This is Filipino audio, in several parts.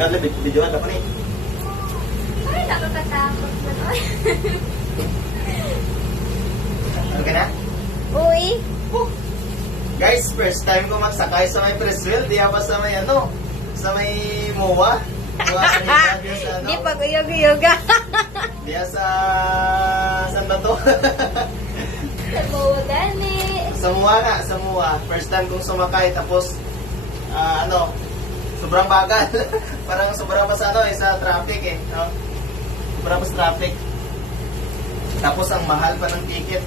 Kada videoan ako ni. Ay, nakakatakot na to. Okay na? Uy. Guys, first time ko magsakay sa may press wheel. Di ako sa may ano, sa may MOA. Di pa kuyog-yuga. Di sa... Saan ba to? Sa bawa gani. Sa MOA nga, sa MOA. First time kong sumakay, tapos ano, sobrang bagal. Parang sobrang pa sa ano sa traffic eh. No? Sobrang pa sa traffic. Tapos ang mahal pa ng ticket.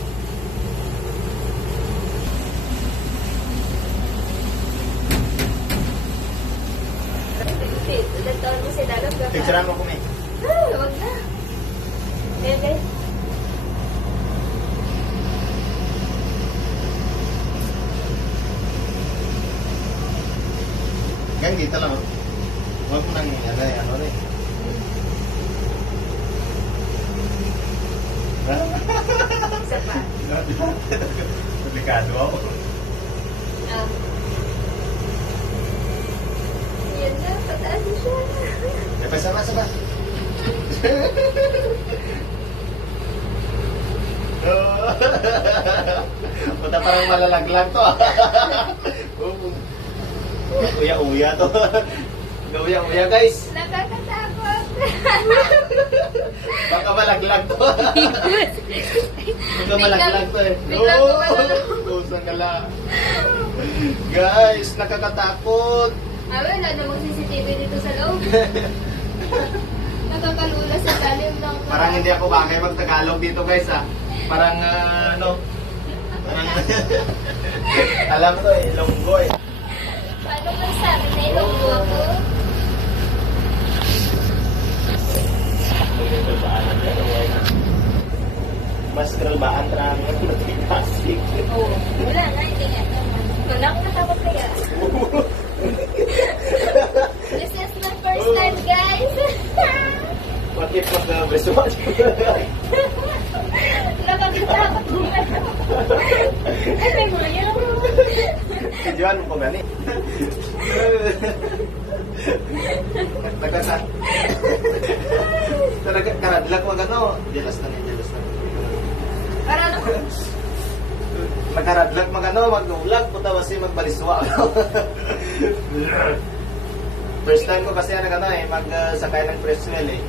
Ilan taon mo si Lalog? Picturean mo kumi. Wag na. Ayan guys. Gan dito lang. Huwag mo nang ano rin. Isa pa. Delikado ako. Yan na, pataas na siya. Sama. Punta parang malalaglag to. Uya to. Uya guys. Nakakatakot. Baka malaglag to. Baka malaglag to eh. Biglang gumalala. Kusang gala. Guys, nakakatakot. Wala namang CCTV dito sa loob. Nakakalula sa lalim ng... Parang hindi ako bagay mag-Tagalog dito guys ah. Parang ano. Parang alam ko eh, Ilonggo eh. Paano ba sabi na ilonggo ako? Mas kalbaan trang Pasig. Oo. Wala na, hindi nga naman. Wala akong natakot kaya. This is my first time, guys. Bakit mag-bresuat? Nakakatakot mo na. Ano mo yun? Diyan mo po gani. Nagkasa. Talaga, karadlak mo gano. Jealous lang. Para ano? Nagkaradlak magano, mag-ulag, punta kasi magbaliswa. First time ko kasi ano eh, magsakay ng press wheel eh.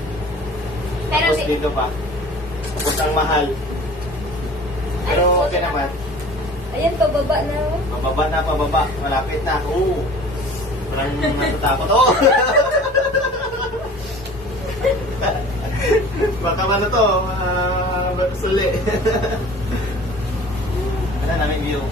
Pero Tapos dito pa. Tapos ang mahal. Pero okay naman. Ayan, pababa na. Pababa. Malapit na. Oo. Parang natatakot. Oo. Baka ano to, suli. Ano namin view.